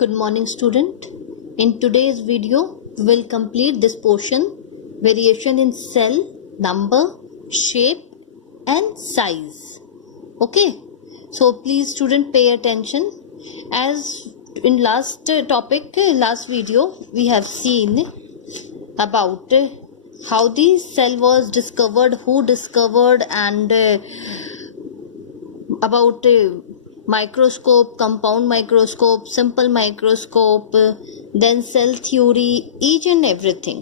Good morning, student. In today's video, we will complete this portion: variation in cell, number, shape and size. Okay, so please student pay attention. As in last last video, we have seen about how the cell was discovered, who discovered, and about microscope, compound microscope, simple microscope, then cell theory, each and everything.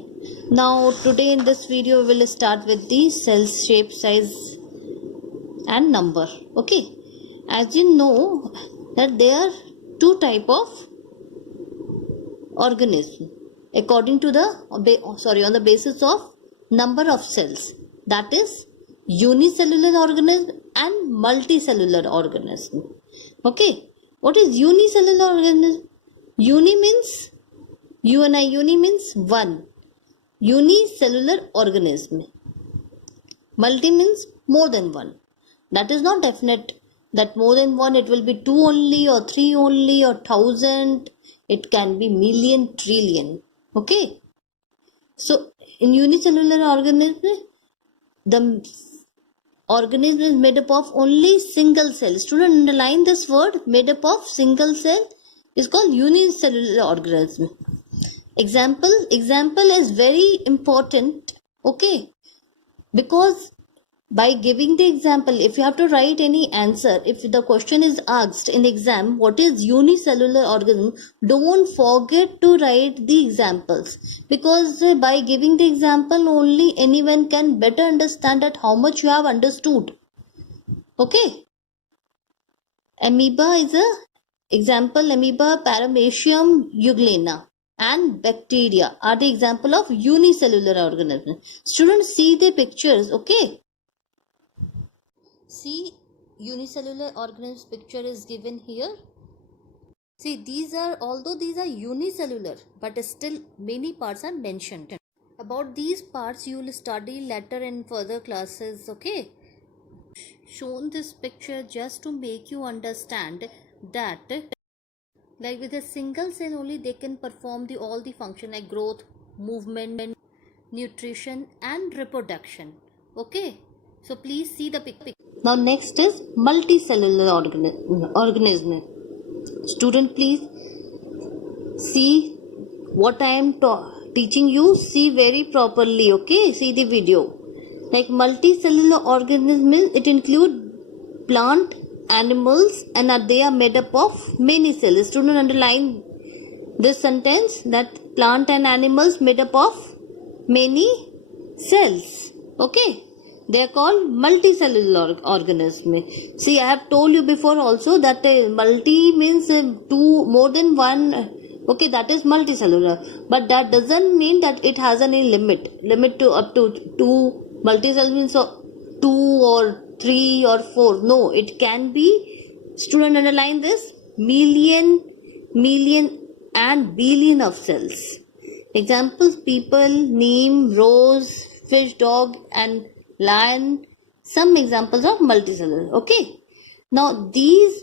Now today in this video we will start with the cell shape, size and number. Okay, as you know that there are two type of organism according to the on the basis of number of cells, that is unicellular organism and multicellular organism. Okay, what is unicellular organism? Uni means uni means one, unicellular organism. Multi means more than one. That is not definite that more than one, it will be two only or three only or thousand. It can be million, trillion. Okay, so in unicellular organism, the organism is made up of only single cell. Student, underline this word, made up of single cell, is called unicellular organism. Example is very important. Okay, because by giving the example, if you have to write any answer, if the question is asked in exam, what is unicellular organism, don't forget to write the examples, because by giving the example only anyone can better understand that how much you have understood. Okay, amoeba is a example. Amoeba, paramecium, euglena and bacteria are the example of unicellular organism. Students, see the pictures. Okay, see, unicellular organism picture is given here. See, these are, although these are unicellular, but still many parts are mentioned. About these parts you will study later in further classes. Okay, shown this picture just to make you understand that like with a single cell only they can perform all the function like growth, movement, nutrition and reproduction. Okay, so please see the picture. Now next is multicellular organism. Student, please see what I am teaching you. See very properly. Okay, see the video. Like multicellular organism, it include plant, animals, and they are made up of many cells. Student, underline this sentence, that plant and animals made up of many cells. Okay, they are called multicellular organism. See, I have told you before also that multi means two, more than one. Okay, that is multicellular, but that doesn't mean that it has any limit to up to two. Multicellular means two or three or four. No, it can be, student, underline this, million and billion of cells. Examples: people, neem, rose, fish, dog and lion. Some examples of multicellular. Okay, now these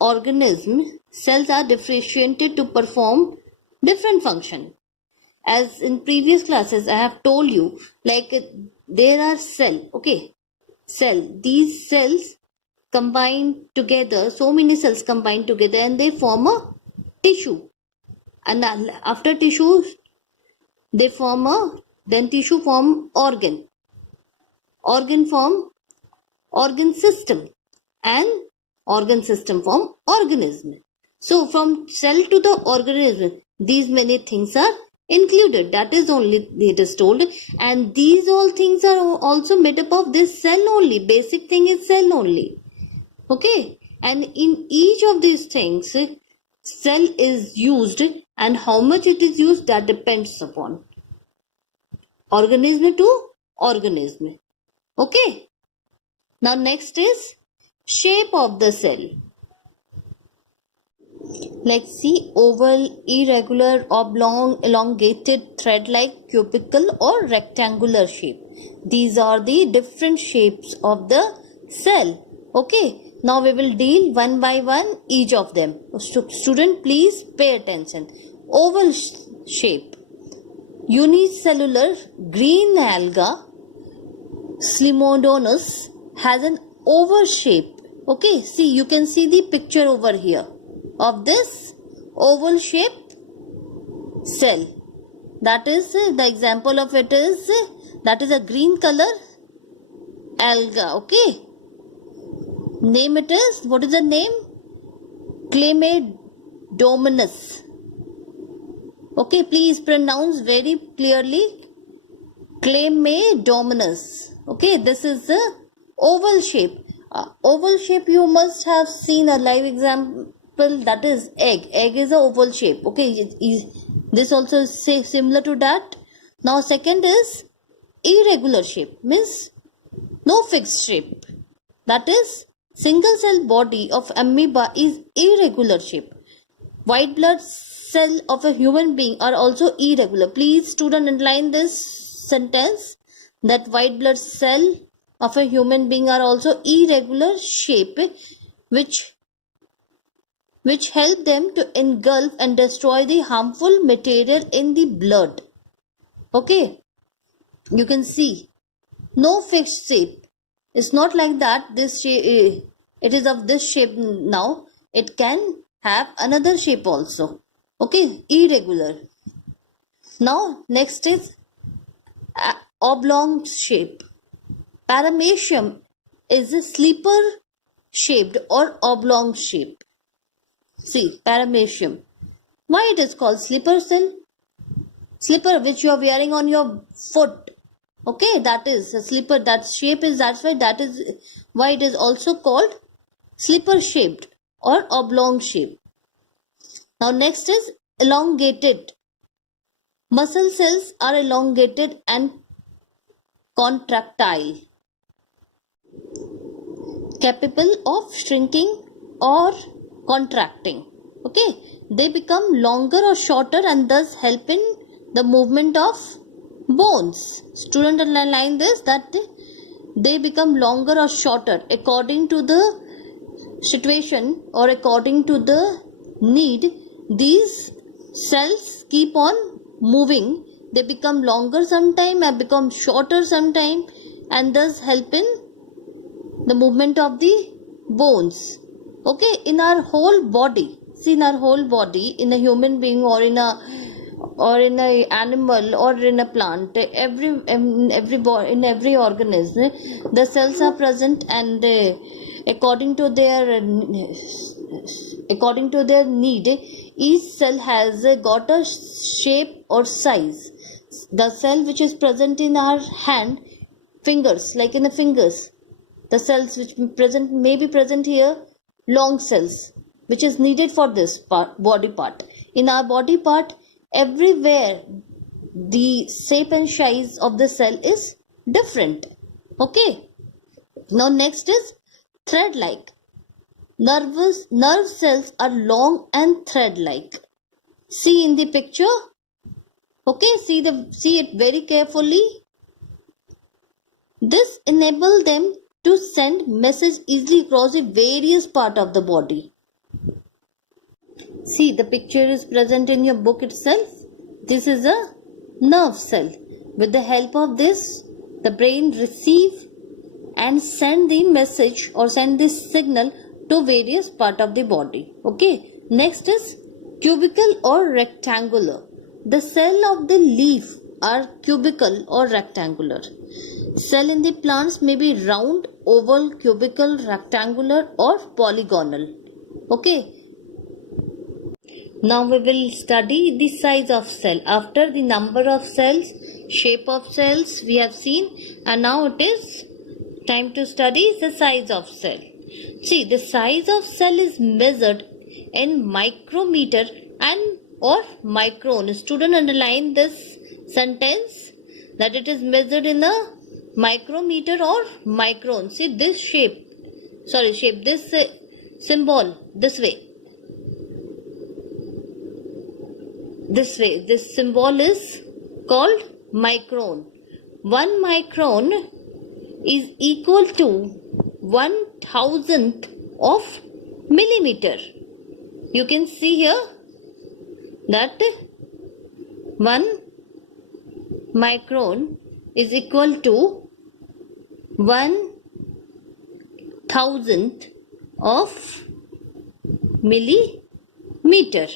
organism cells are differentiated to perform different function. As in previous classes I have told you, like there are cell. Okay, cell, these cells combine together, so many cells combine together and they form a tissue, and after tissue they form tissue form organ form organ system, and organ system form organism. So from cell to the organism, these many things are included. That is only it is told, and these all things are also made up of this cell only. Basic thing is cell only. Okay, and in each of these things cell is used, and how much it is used, that depends upon organism to organism. Okay, now next is shape of the cell. Like see, oval, irregular, oblong, elongated, thread-like, cubical or rectangular shape. These are the different shapes of the cell. Okay, Now we will deal one by one each of them. Student, please pay attention. Oval shape. Unicellular green alga Slimodonus has an oval shape. Okay, see, you can see the picture over here of this oval shaped cell. That is the example of it is that is a green color alga. Okay, name it is, what is the name? Chlamydomonas. Okay, please pronounce very clearly. Chlamydomonas. Okay, this is the oval shape. Oval shape, you must have seen a live example, that is egg. Egg is a oval shape. Okay, this also is similar to that. Now second is irregular shape, means no fixed shape. That is single cell body of amoeba is irregular shape. White blood cell of a human being are also irregular. Please student underline this sentence, that white blood cell of a human being are also irregular shape, which help them to engulf and destroy the harmful material in the blood. Okay, you can see no fixed shape. It's not like that this shape, it is of this shape now. It can have another shape also. Okay, irregular. Now next is oblong shape. Paramecium is a slipper shaped or oblong shape. See, paramecium. Why it is called slipper cell? Slipper which you are wearing on your foot. Okay, that is a slipper. That shape is, that's why that is why it is also called slipper shaped or oblong shape. Now next is elongated. Muscle cells are elongated and contractile, capable of shrinking or contracting. Okay, they become longer or shorter and thus help in the movement of bones. Student underline this, that they become longer or shorter according to the situation or according to the need. These cells keep on moving. They become longer sometime and become shorter sometime and thus help in the movement of the bones. Okay, in our whole body, see, in our whole body, in a human being or in a animal or in a plant, in every organism, the cells are present, and according to their need, each cell has got a shape or size. The cell which is present in our hand, fingers, like in the fingers, the cells which may be present here, long cells, which is needed for this body part. In our body part, everywhere the shape and size of the cell is different. Okay, now next is thread-like. Nerve cells are long and thread-like. See in the picture. Okay, see it very carefully. This enables them to send message easily across the various part of the body. See, the picture is present in your book itself. This is a nerve cell. With the help of this, the brain receive and send the message or send this signal to various part of the body. Okay, next is cubical or rectangular. The cell of the leaf are cubical or rectangular. Cell in the plants may be round, oval, cubical, rectangular or polygonal. Okay. Now we will study the size of cell. After the number of cells, shape of cells we have seen, and now it is time to study the size of cell. See, the size of cell is measured in micrometer and or micron. Student, underline this sentence, that it is measured in a micrometer or micron. See this this symbol, this way. This symbol is called micron. 1 micron is equal to 1,000th of millimeter. You can see here that 1 micron is equal to 1,000th of millimeter.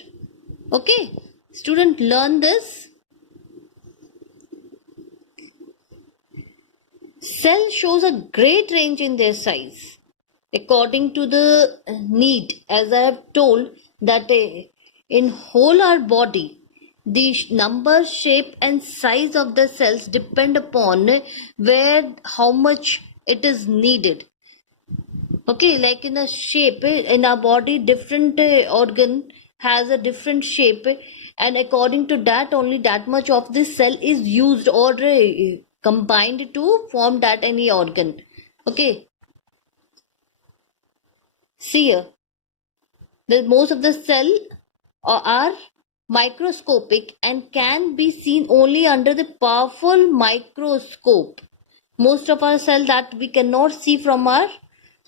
Okay, student, learn this. Cell shows a great range in their size according to the need, as I have told that in whole our body the number, shape and size of the cells depend upon where how much it is needed. Okay, like in a shape in our body, different organ has a different shape, and according to that only that much of this cell is used or combined to form that any organ. Okay, see here, the most of the cell are microscopic and can be seen only under the powerful microscope. Most of our cells that we cannot see from our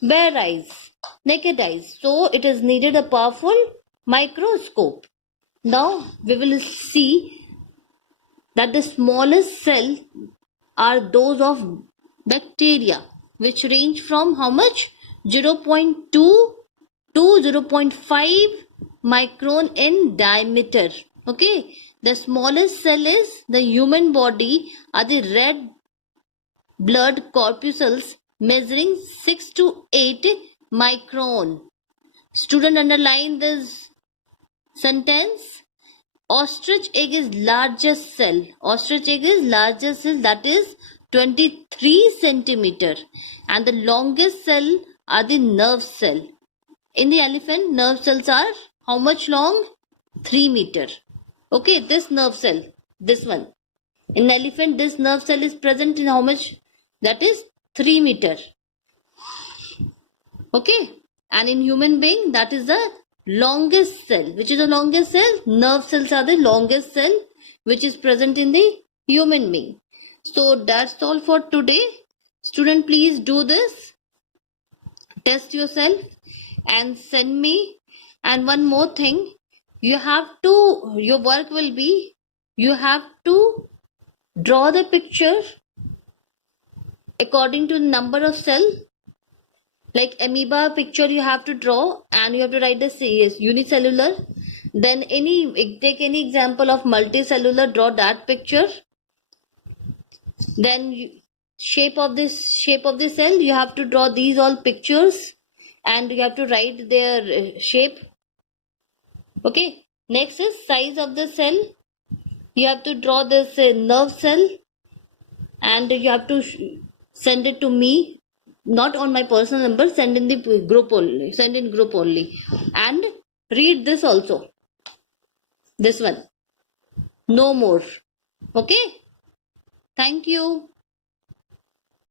bare eyes, naked eyes. So it is needed a powerful microscope. Now we will see that the smallest cell are those of bacteria, which range from how much? 0.2 to 0.5 micron in diameter. Okay, the smallest cell is the human body are the red blood corpuscles measuring 6 to 8 micron. Student, underline this sentence. Ostrich egg is largest cell. Ostrich egg is largest cell, that is 23 centimeter, and the longest cell are the nerve cell. In the elephant, nerve cells are how much long? 3 meter. Okay, this nerve cell, this one. In elephant, this nerve cell is present in how much? That is 3 meter. Okay, and in human being, that is the longest cell. Which is the longest cell? Nerve cells are the longest cell which is present in the human being. So that's all for today. Student, please do this. Test yourself and send me. And one more thing, you have to, your work will be, you have to draw the picture according to the number of cell. Like amoeba picture you have to draw, and you have to write the unicellular. Then take any example of multicellular, draw that picture. Then shape of the cell, you have to draw these all pictures, and you have to write their shape. Okay, next is size of the cell. You have to draw this nerve cell, and you have to send it to me, not on my personal number, send in the group only, and read this also, this one, no more. Okay, thank you.